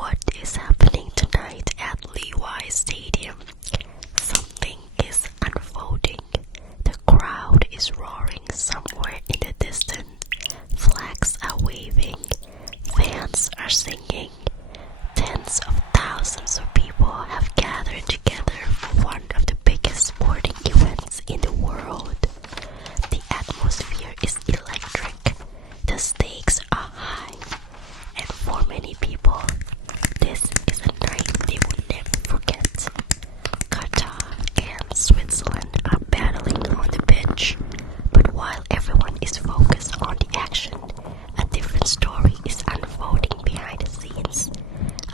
What is happening tonight at Levi Stadium? Something is unfolding. The crowd is roaring somewhere in the distance. Flags are waving. Fans are singing. Tens of thousands of people have gathered together for one of the biggest sporting events in the world. The atmosphere is electric. The stakes are high. And for many people, this is a night they will never forget. Qatar and Switzerland are battling on the pitch. But while everyone is focused on the action, a different story is unfolding behind the scenes.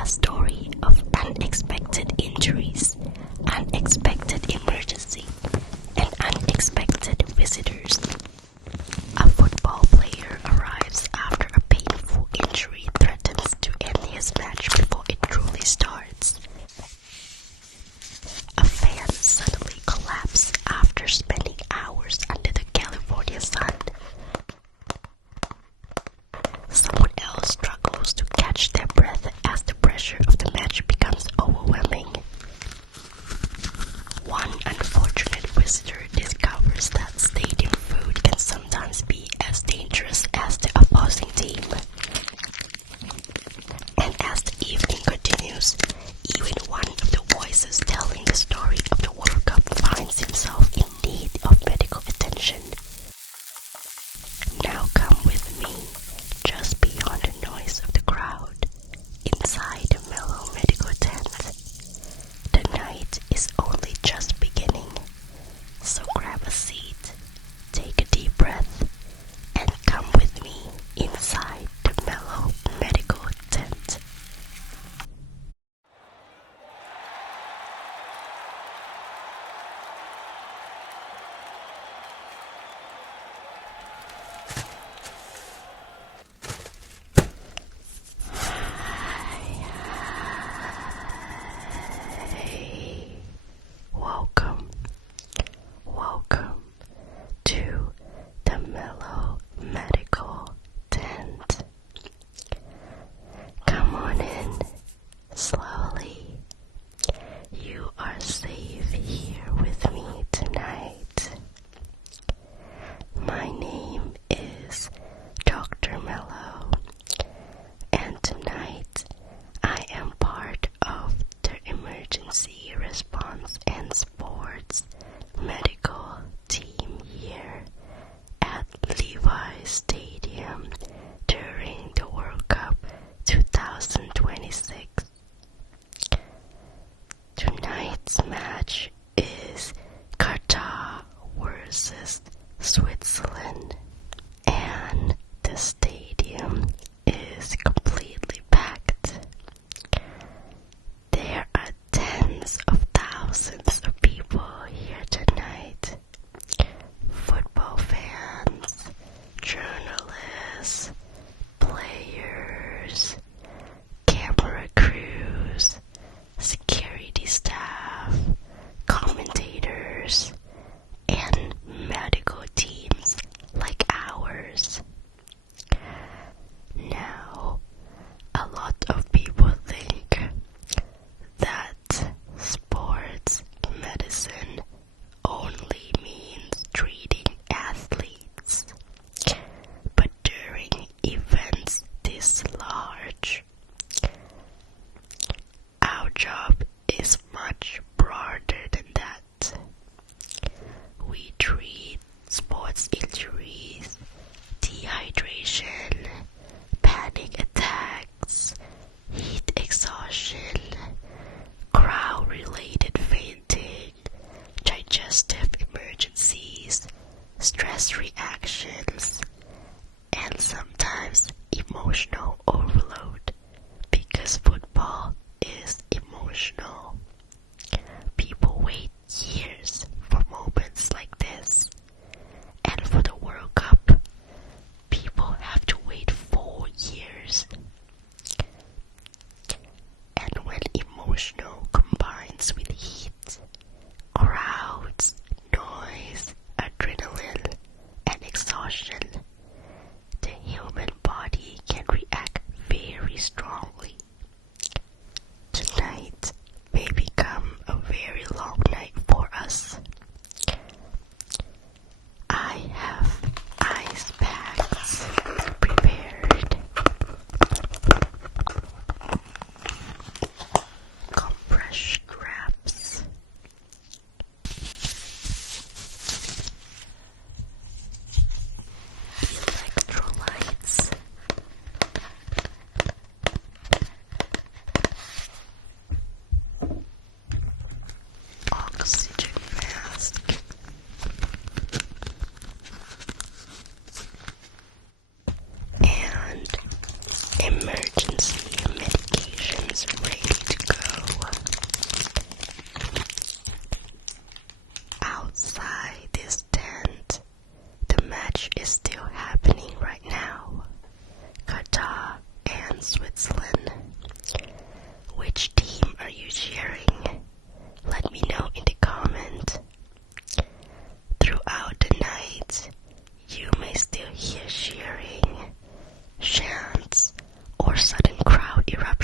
A story of unexpected injuries, unexpected emergency, and unexpected visitors. A football player arrives after a painful injury threatens to end his match before it truly starts. A fan suddenly collapses after spending hours under the California sun. Someone else struggles to catch their breath as the pressure of the match becomes overwhelming. One unfortunate visitor discovers that stadium food can sometimes be as dangerous as the opposing team. And as the evening continues, even one of the voices telling the story of the World Cup finds himself in need of medical attention. Now come with me, just beyond the noise of the crowd, inside the Mellow medical tent. The night is only just beginning, so grab a seat, take a deep breath, and come with me inside the Mellow medical tent. Welcome to the Mellow medical tent. Come on in slowly. You are safe here with me tonight. My name is Dr. Mellow, and tonight I am part of the emergency response and sports medical team here at Levi Stadium during the World Cup 2026. Tonight's match is Qatar versus Switzerland, and the stadium is completely packed. There are tens of thousands of people here tonight. Football fans, journalists, players, camera crews, security staff, commentators, and medical teams like ours. Now, a lot of people think that sports medicine only means treating athletes. But during events this large, our job is much broader than that. We treat sports injuries, dehydration, panic attacks, heat exhaustion, crowd-related fainting, digestive emergencies, stress reactions, and sometimes emotional overload, because football is emotional. People wait years for moments like this, and for the World Cup, people have to wait 4 years. And when emotional combines with heat, crowds, noise, adrenaline, and exhaustion, the human body can react very strongly.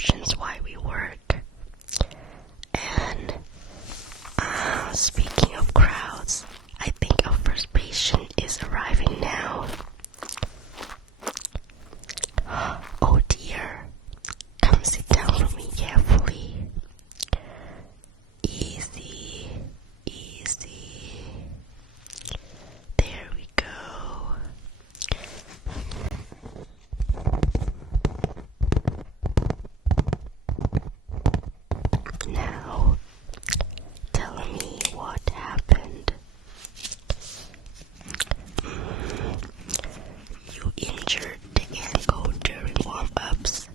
options while we work. And speaking of crowds, I think our first patient is arriving now. Oh dear. Come sit down for me carefully. Easy, easy. There we go. Now, tell me what happened. You injured the ankle during warm-ups.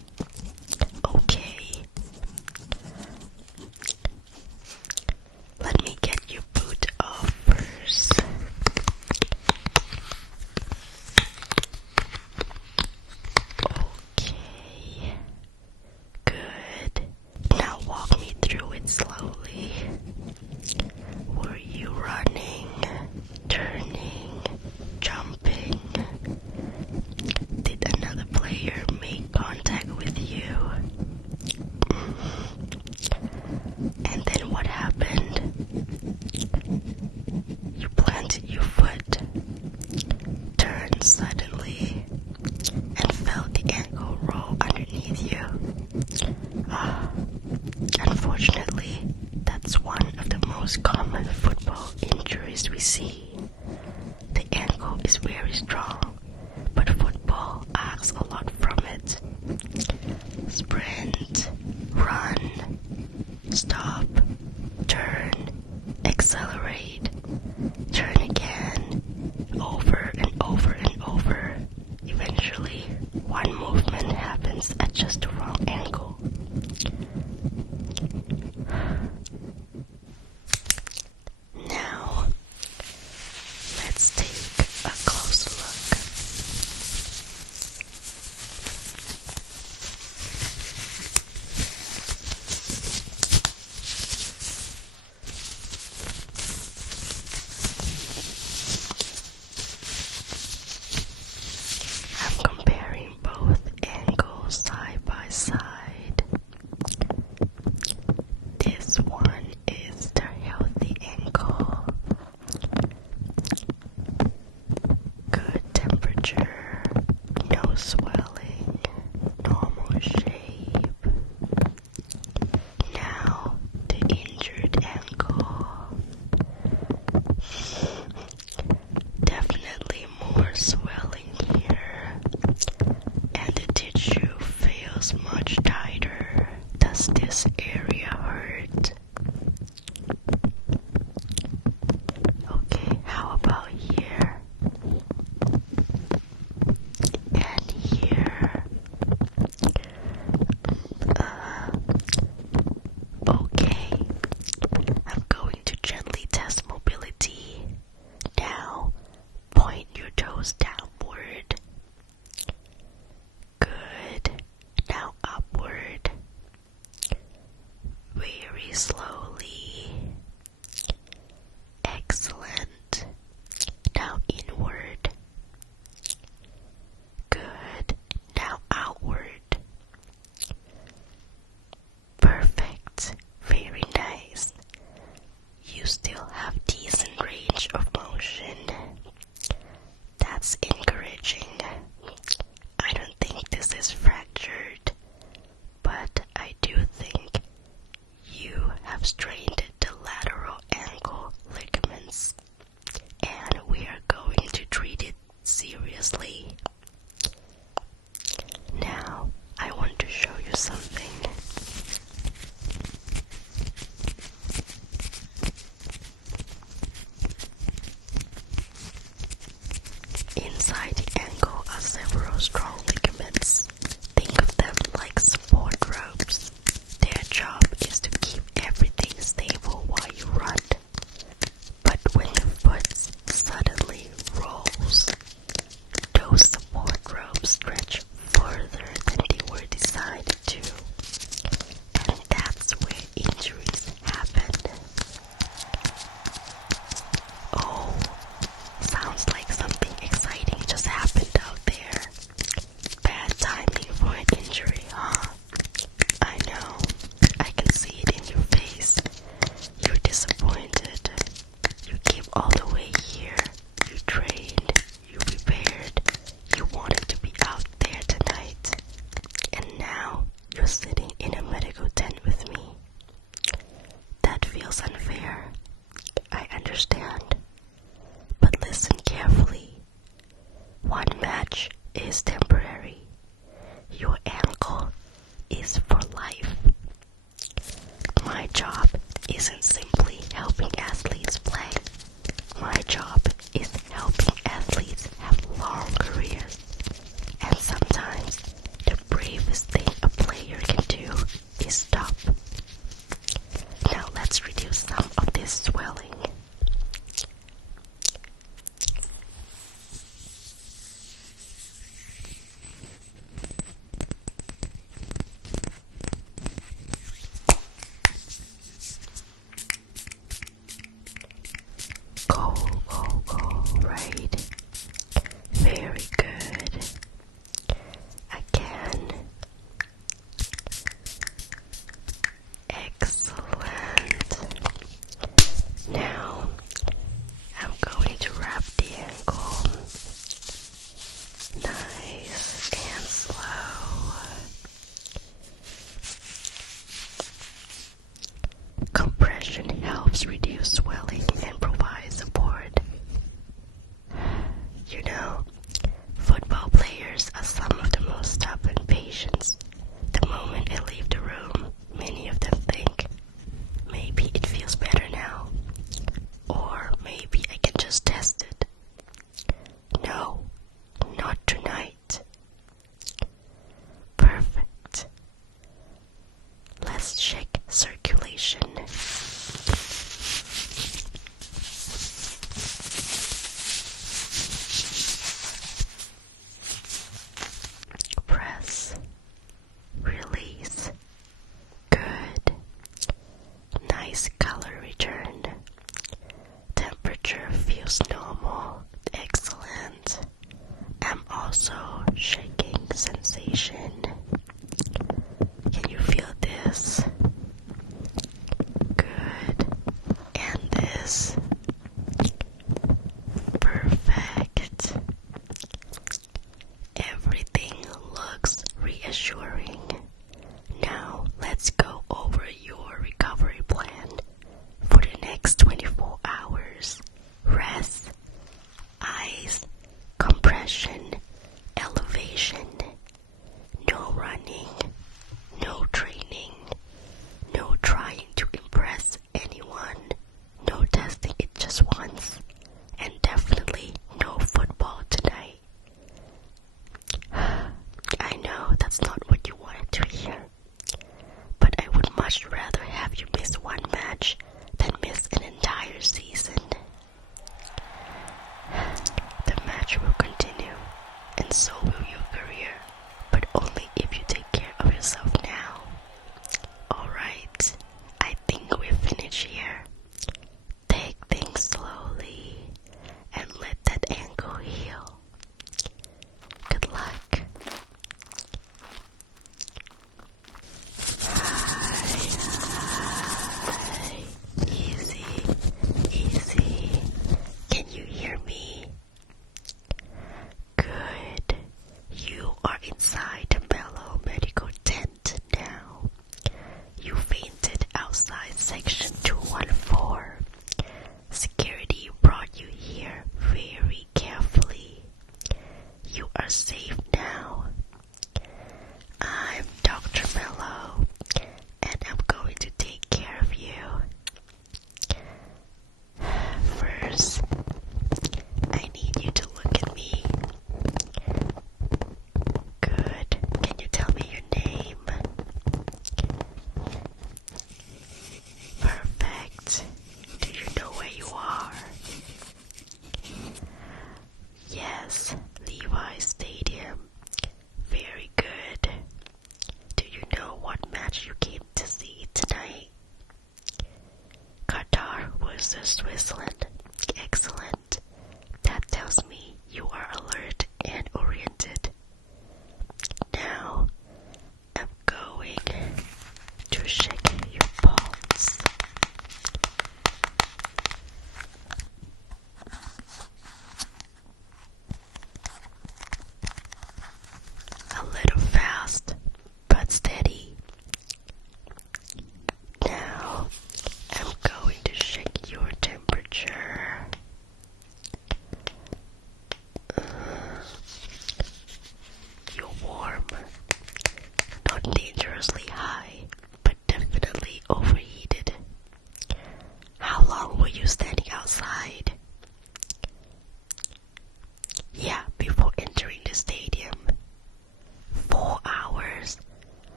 Okay. Let me get your boot off first. Okay. Good. Now walk me through it slowly. Were you running, turning, jumping? Did another player make contact with you? And then what happened? You planted your foot, turned suddenly, and felt the ankle roll underneath you. Unfortunately, that's one of the most common football injuries we see. The ankle is very strong, but football asks a lot from it. Sprint, run, stop, turn, accelerate, turn again, over and over and over. Eventually, one movement happens at just the wrong angle. Now, let's take a closer look. I'm comparing both ankles side by side. This one is the healthy ankle. Good temperature, no swelling, normal shape. Now the injured ankle. Definitely more swelling here, and the tissue feels much tighter. Does this area hurt? Okay, how about here? And here? Okay, I'm going to gently test mobility. Now, point your toes downward. Good. Now upward. Very slowly. Excellent. Now inward. Good. Now outward. Perfect. Very nice. You still have decent range of motion. That's encouraging. I don't think this is fractured, but I do think you have strained the lateral ankle ligaments, and we are going to treat it seriously. Now, I want to show you something. Inside the ankle are several strong ligaments. Think of them like support ropes. Their job is to keep everything stable while you run. But when the foot suddenly rolls, those support ropes stretch further than they were designed to. And that's where injuries happen. Oh, sounds like something exciting just happened. isn't simply helping athletes play. My job is helping athletes have long careers. And sometimes the bravest thing a player can do is stop. Now let's reduce some of this swelling. Go, right? Very good. Again. Excellent. Now, I'm going to wrap the ankle. Nice and slow. Compression helps reduce swelling and provide support. You know, football players are some of the most stubborn patients. The moment I leave the room, many of them think, maybe it feels better now. Or maybe I can just test it. No, not tonight. Perfect. Let's check circulation. Press. Release. Good. Nice color return. Temperature feels normal. Excellent. I'm also shaking sensation. Can you feel this? Good.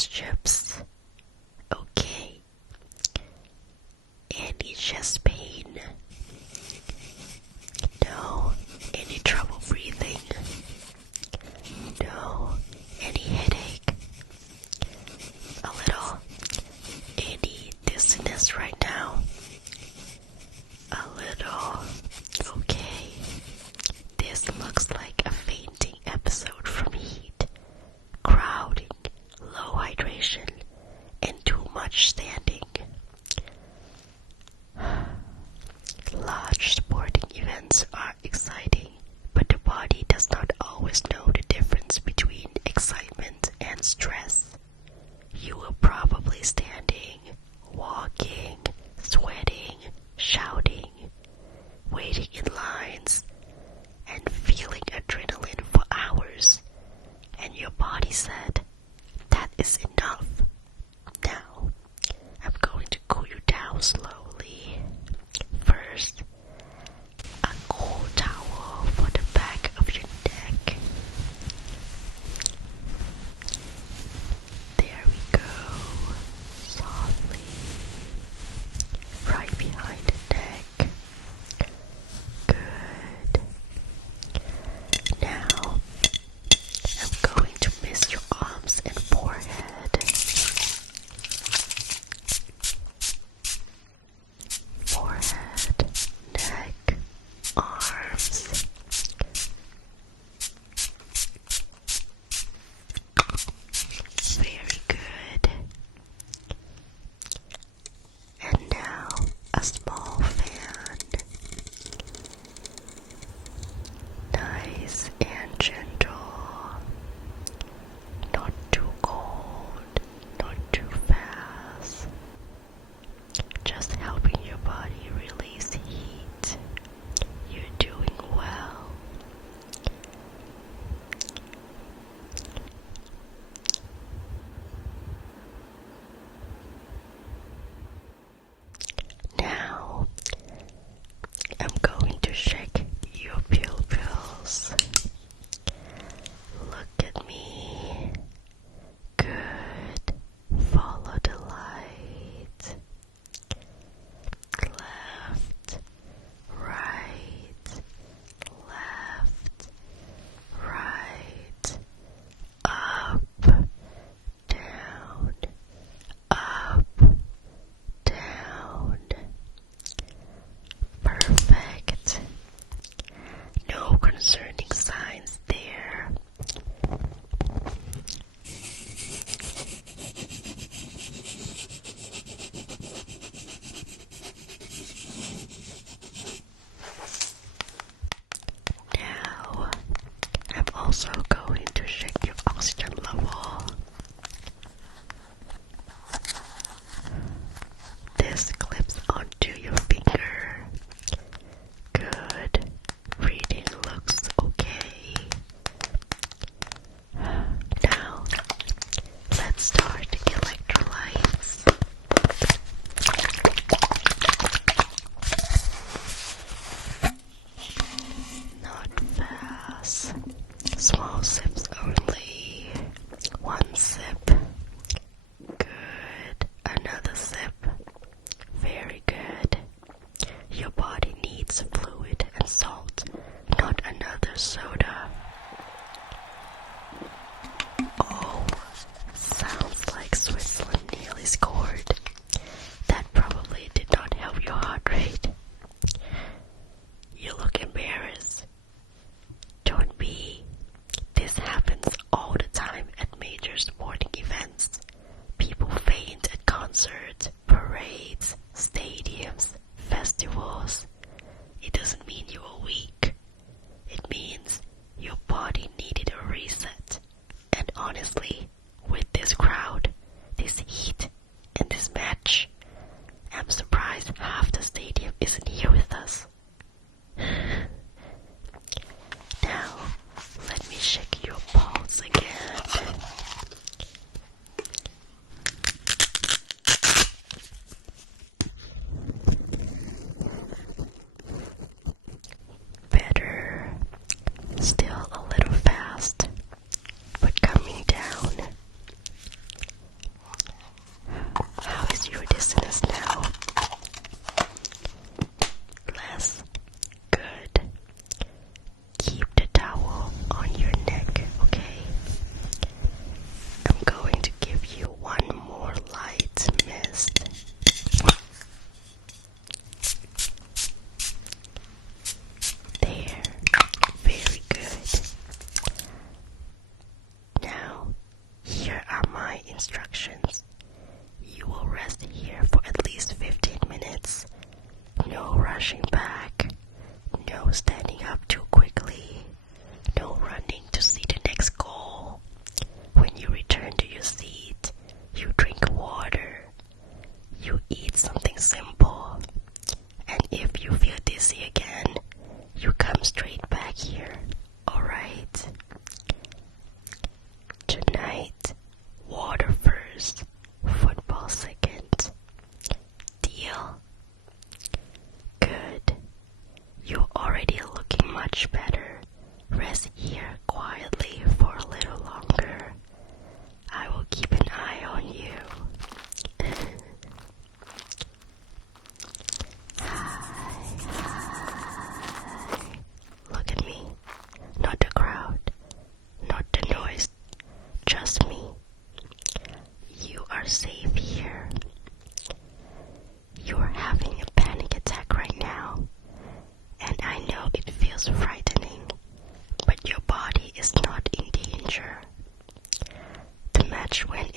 strips. Okay. Any chest pain? No. Any trouble breathing? No. Any headache? A little. Any dizziness right now? A little. Okay. This looks like a fainting episode from heat, crowding, low hydration, and too much standing. Large sporting events are exciting, but the body does not always know the difference between excitement and stress. You were probably standing, walking, sweating, shouting, waiting in lines, and feeling adrenaline for hours, and your body said, "That is enough. Now, I'm going to cool you down slowly. First, a cool towel for the back of your neck. There we go. Softly. Right behind the neck. Good. Now, I'm going to mist your arms and forehead. instructions. You will rest here for at least 15 minutes. No rushing back. No standing up too quickly. No running to see the next goal. When you return to your seat, you drink water. You eat something simple. And if you feel dizzy again, you come straight back here. Alright? Tonight, water first, football second. Deal? Good. You're already looking much better. Rest here quietly for a little longer. I will keep an eye on you. Look at me. Not the crowd. Not the noise. Just me. You are safe here. You're having a panic attack right now. And I know it feels frightening. But your body is not in danger. The match went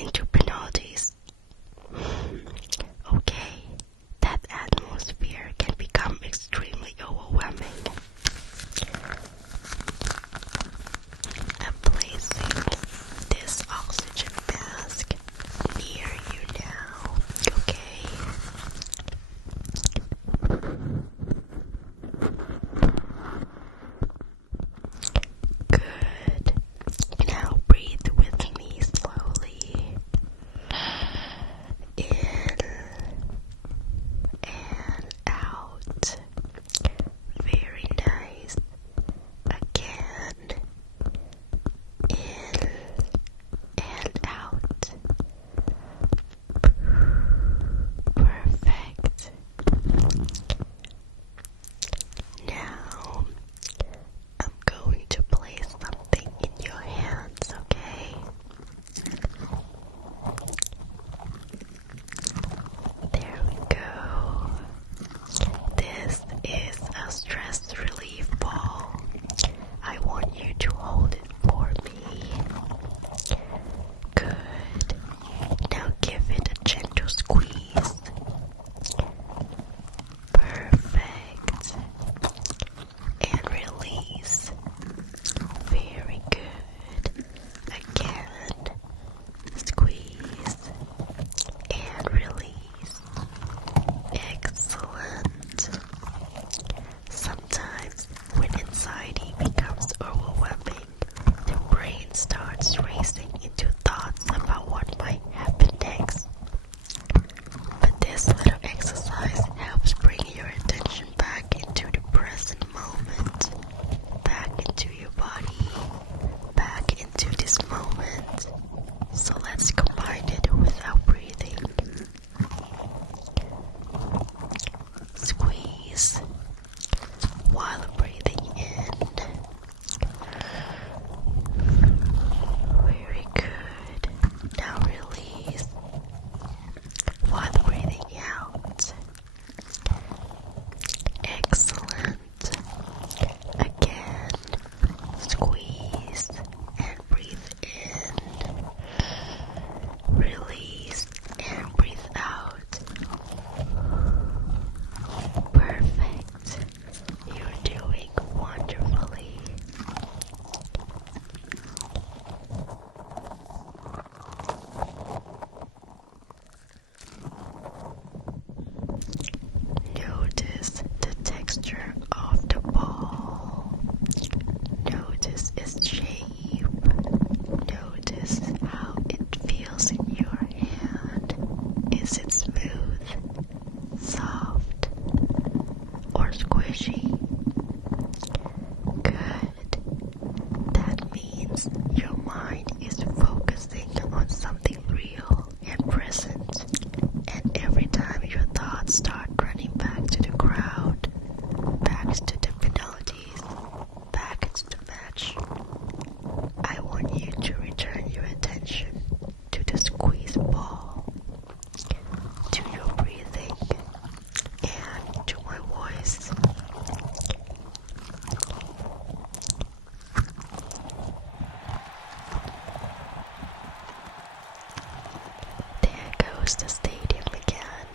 goes the stadium again.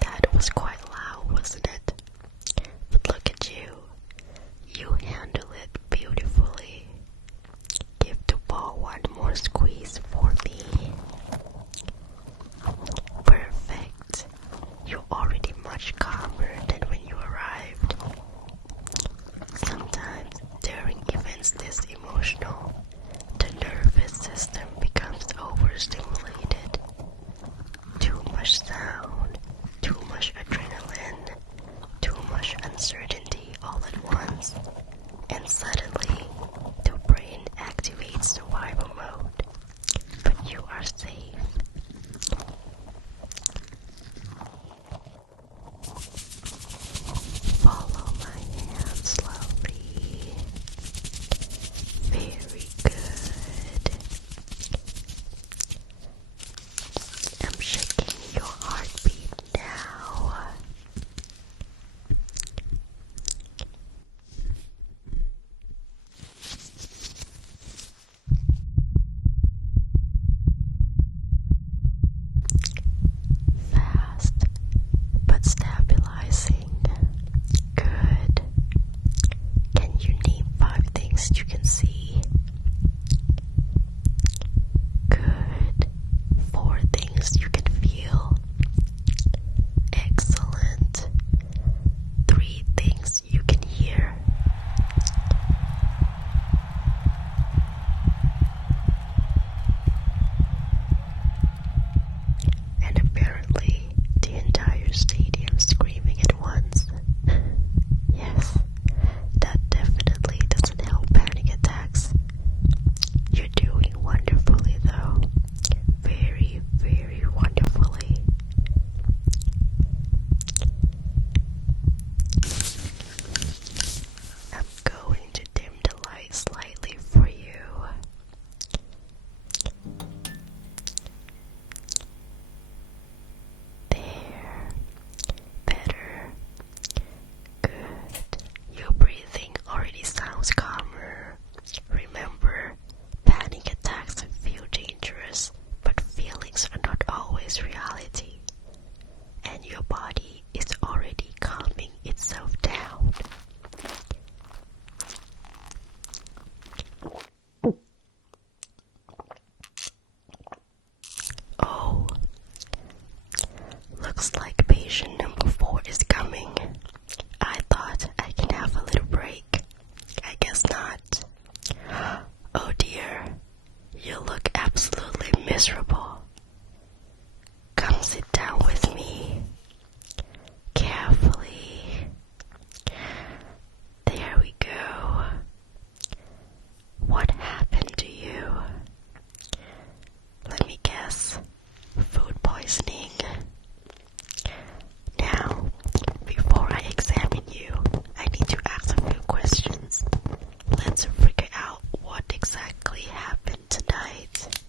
That was quite loud, wasn't it? But look at you. You handle it beautifully. Give the ball one more squeeze for me. Perfect. You're already much calmer than when you arrived. Sometimes during events this emotional, the nervous system becomes overstimulated. Too much sound, too much adrenaline, too much uncertainty all at once, and suddenly the brain activates survival mode. But you are safe. Follow my hand slowly. Very good. I'm checking your heartbeat now. Fast, but stabilizing. Good. Can you name 5 things you can see? Good. 4 things you can feel. Excellent. 3 things you can hear. And apparently the entire stadium screaming at once. Yes, that definitely doesn't help panic attacks. You're doing wonderfully though. Very, very wonderfully. I'm going to dim the light slightly for you. There. Better. Good. Your breathing already sounds calmer. Remember, panic attacks feel dangerous, but feelings are not always reality. And your body is already calming itself down. Oh, looks like patient number 4 is coming. I thought I can have a little break. I guess not. Oh dear, you look absolutely miserable. Come sit down with me. Carefully. There we go. What happened to you? Let me guess. Food poisoning. Now, before I examine you, I need to ask a few questions. Let's figure out what exactly happened tonight.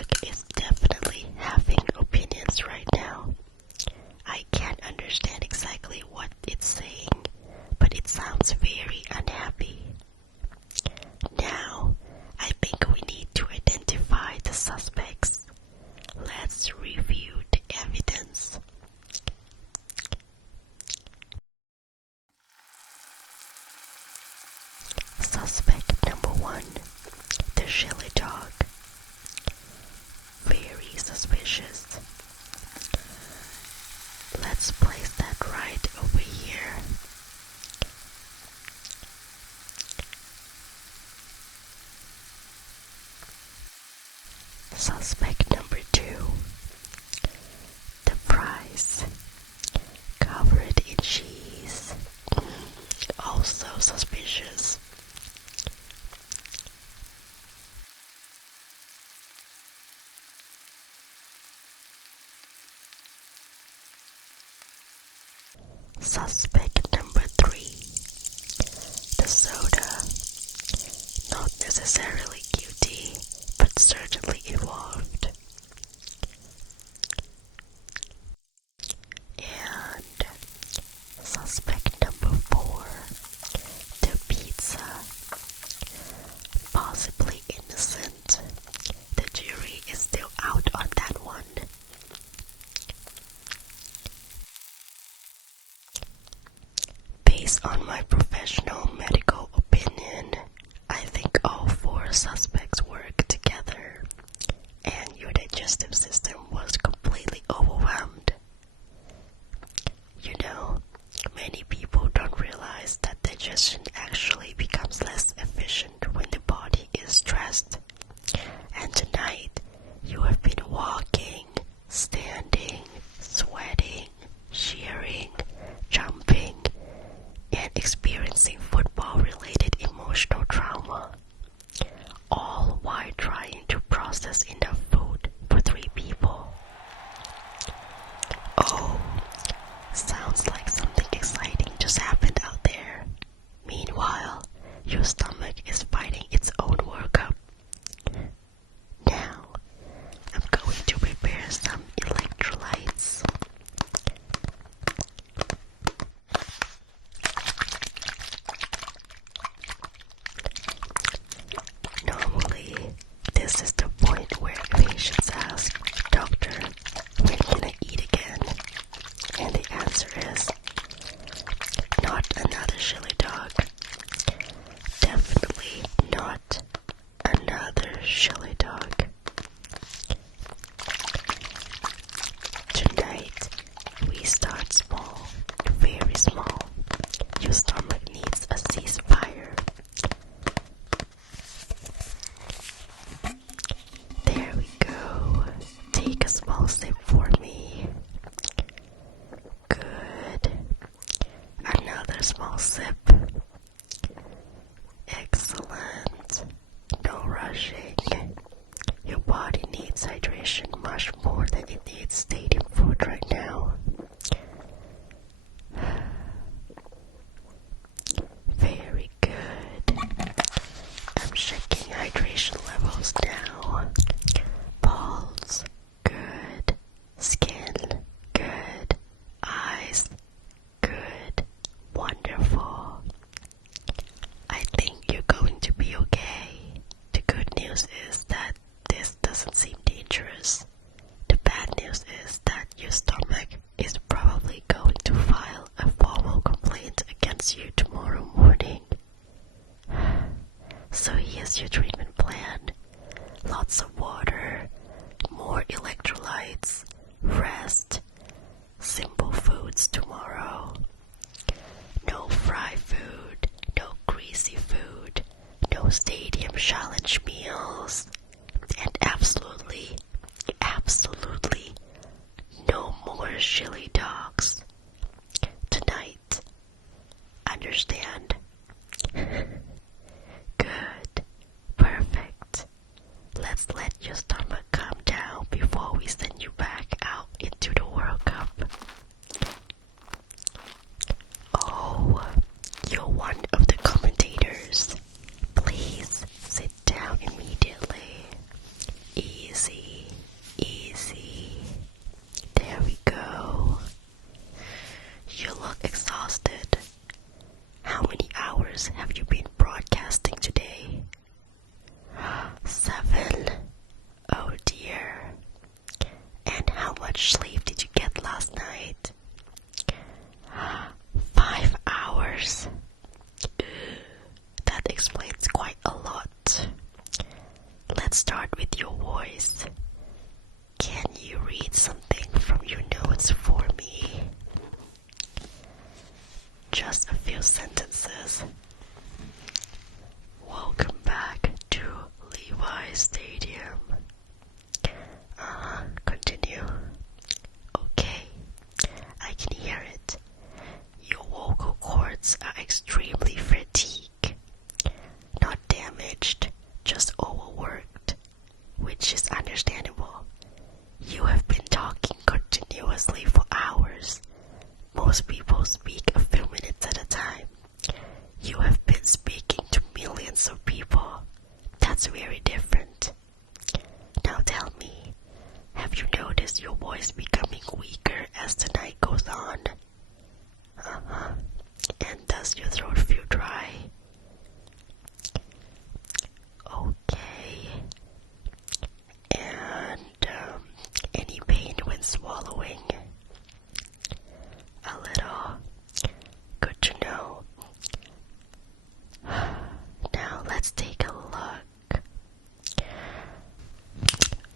dog is definitely having opinions right now. I can't understand exactly what it's saying, but it sounds very unhappy. Now, I think we need to identify the suspects. Let's review the evidence. Suspect number 1, the Chili dog. Very suspicious. Let's place that right over here. Suspect number 2, the fries, covered in cheese. Also suspicious. Suspect number 3, the soda. Not necessarily guilty, but certainly involved. And suspect number 4, the pizza. Possibly innocent. The jury is still out on that one. Based on my professional medical opinion, I think all 4 suspects work together, and your digestive system was completely overwhelmed. You know, many people don't realize that digestion actually becomes less efficient when the body is stressed. And tonight, you have been walking, standing, sweating, cheering, jumping, and experiencing football-related emotional trauma, all while trying to process enough food for 3 people. Oh, sounds like something exciting just happened out there. Meanwhile, your stomach is fighting its own World Cup. Now, I'm going to prepare some electrolytes. Normally, this is the point where patients ask, "Doctor, when can I eat again?" And the answer is, not another chili dog. Definitely not another chili dog. Tonight, we start small, very small. Your stomach needs a ceasefire. There we go. Take a small sip for me. Good. Another small sip. Excellent. No rushing. Your body needs hydration much more than it needs stadium food right now. Very good. I'm checking hydration levels now. Pulse, good. Skin, good. Eyes, good. Wonderful. I think you're going to be okay. The good news is that this doesn't seem dangerous. The bad news is Is your voice becoming weaker as the night goes on? And does your throat feel dry? Okay. And any pain when swallowing? A little. Good to know. Now let's take a look.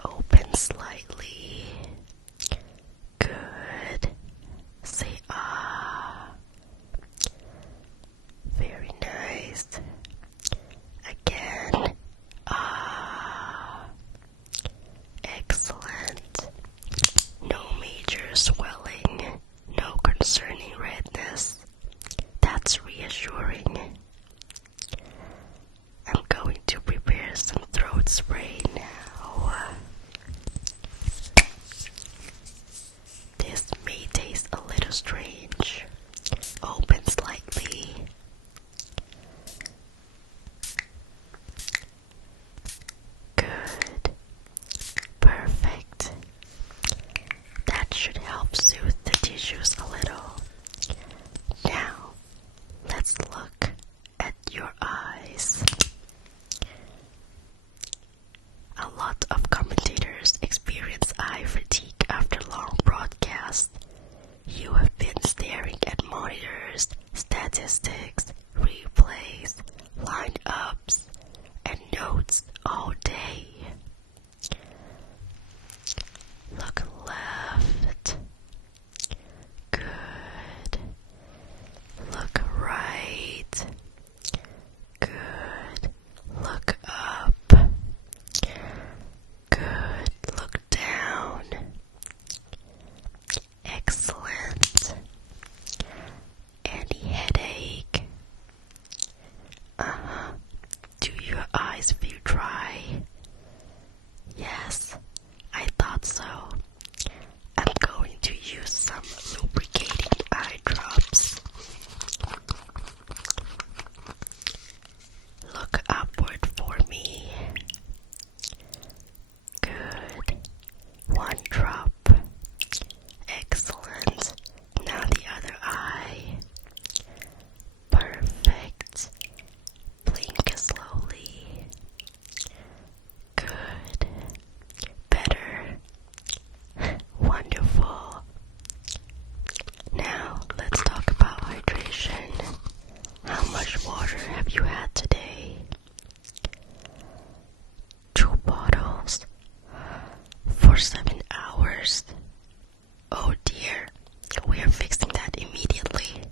Open slightly. Good. Say ah. Very nice. Again. Ah. Excellent. No major swelling. No concerning redness. That's reassuring. I'm going to prepare some throat spray now. This may taste a little strange. Open slightly. Good. Perfect. That should help soothe the tissues a little. Now, let's look at your eyes. A lot of commentators experience eye fatigue after long broadcasts. You have been staring at monitors, statistics, replays, lineups, and notes all day. Look left. Good. Look right. Good. Look up. Good. Look down. Excellent. Any headache? Do your eyes feel dry? Yes, I thought so. I'm going to use some lubricating eye drops. Look upward for me. Good. One drop. Excellent. Now the other eye. Perfect. Blink slowly. Good. Better. Wonderful. Now let's talk about hydration. How much water have you had today? 2 bottles. For 7 hours. Oh dear. We are fixing that immediately.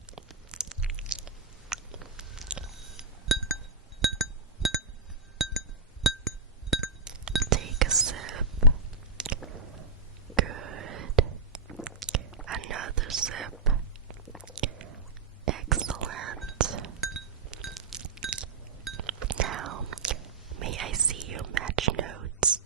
Take a sip. Good. Another sip. Excellent. Now, may I see your match notes?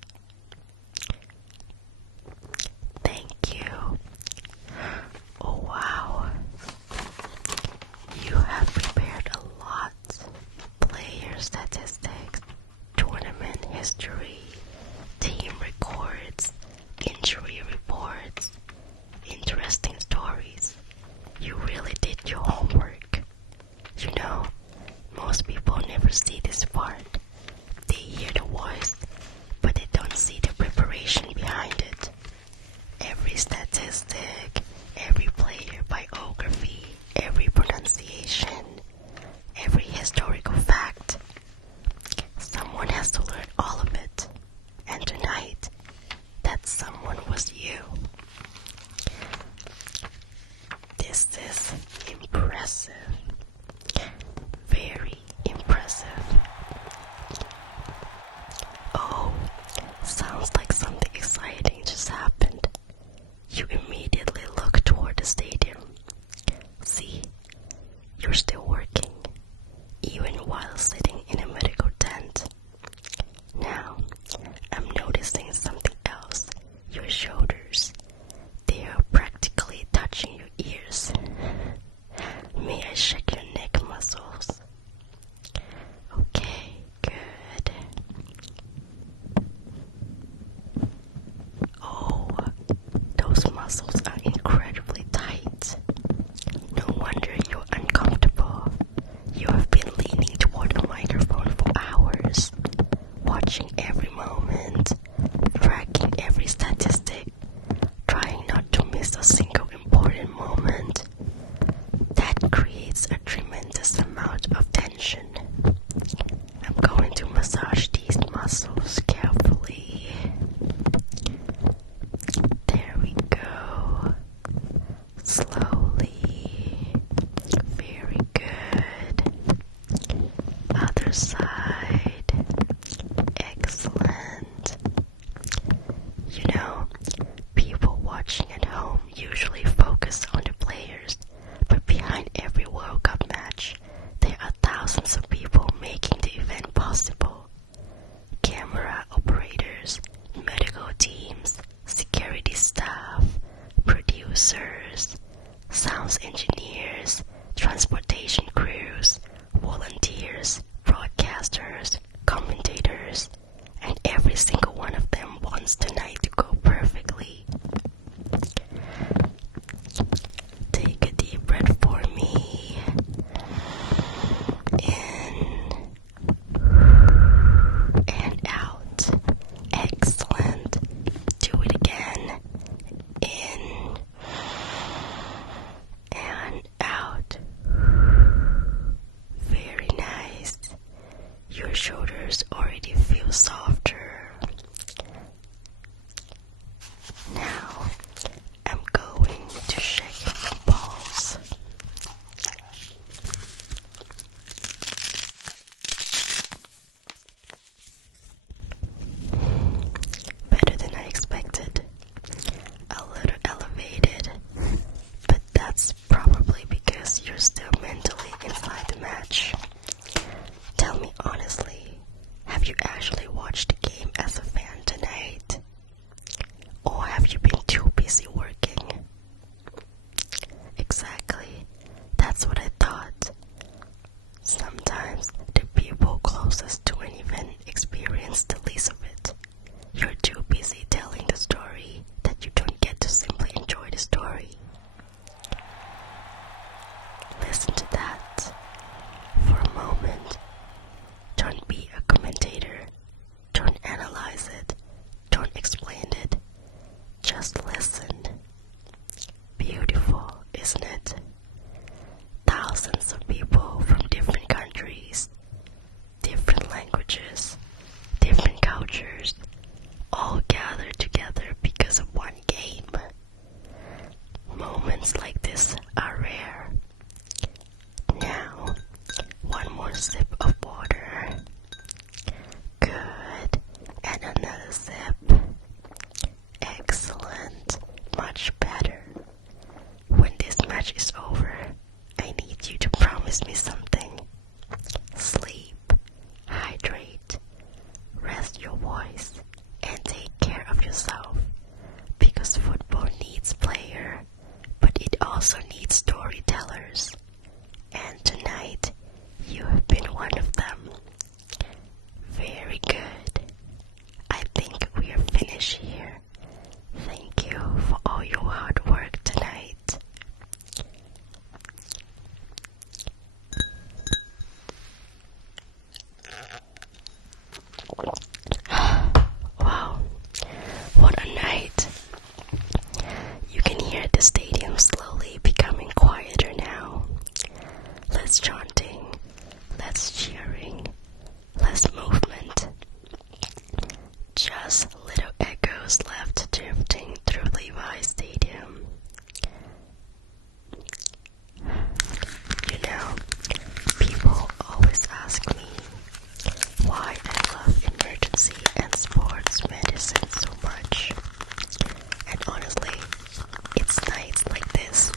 through Levi Stadium. You know, people always ask me why I love emergency and sports medicine so much. And honestly, it's nights like this.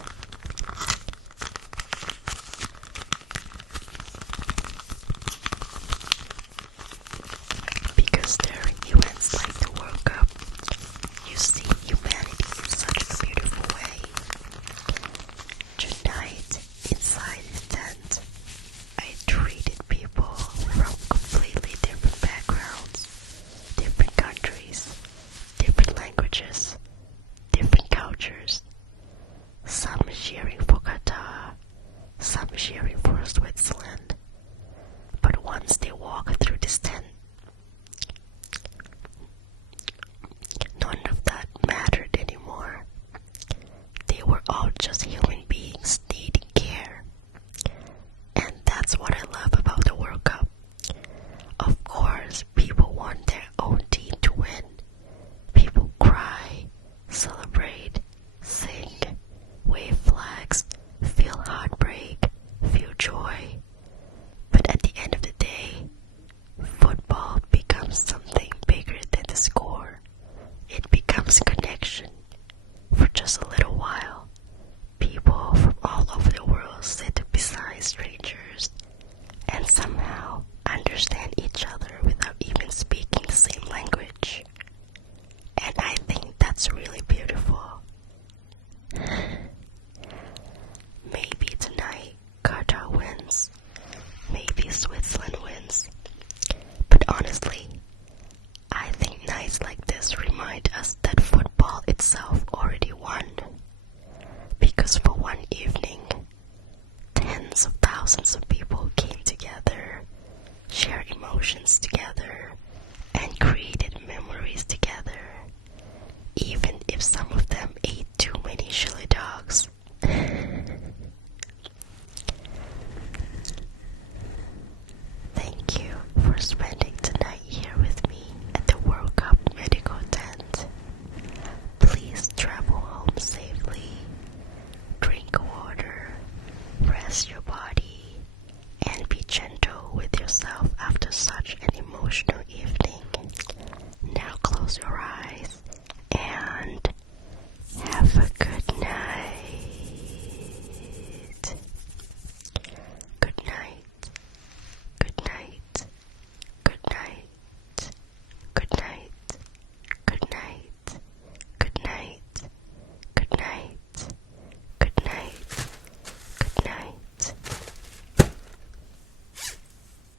Because during events like the World Cup, you see humanity in such a beautiful way. Tonight, inside the tent, I treated people from completely different backgrounds, different countries, different languages, different cultures. Some cheering for Qatar, some cheering for Switzerland. But once they walk through this tent, none of that mattered anymore. They were all just human beings needing care. And that's what I love about the World Cup. Of course, people want their own team to win. People cry, celebrate, sing, wave flags, feel heartbreak, feel joy. But at the end of the day, football becomes something bigger than the score. It becomes connection. For just a little while, people from all over the world sit beside strangers and somehow understand each other without even speaking the same language. And I think that's really beautiful. Maybe tonight Qatar wins. Maybe Switzerland wins. But honestly, I think nights like this remind us that football itself already won. Because for one evening, tens of thousands of people came together, shared emotions together, and created memories together. Even if some of them ate too many chili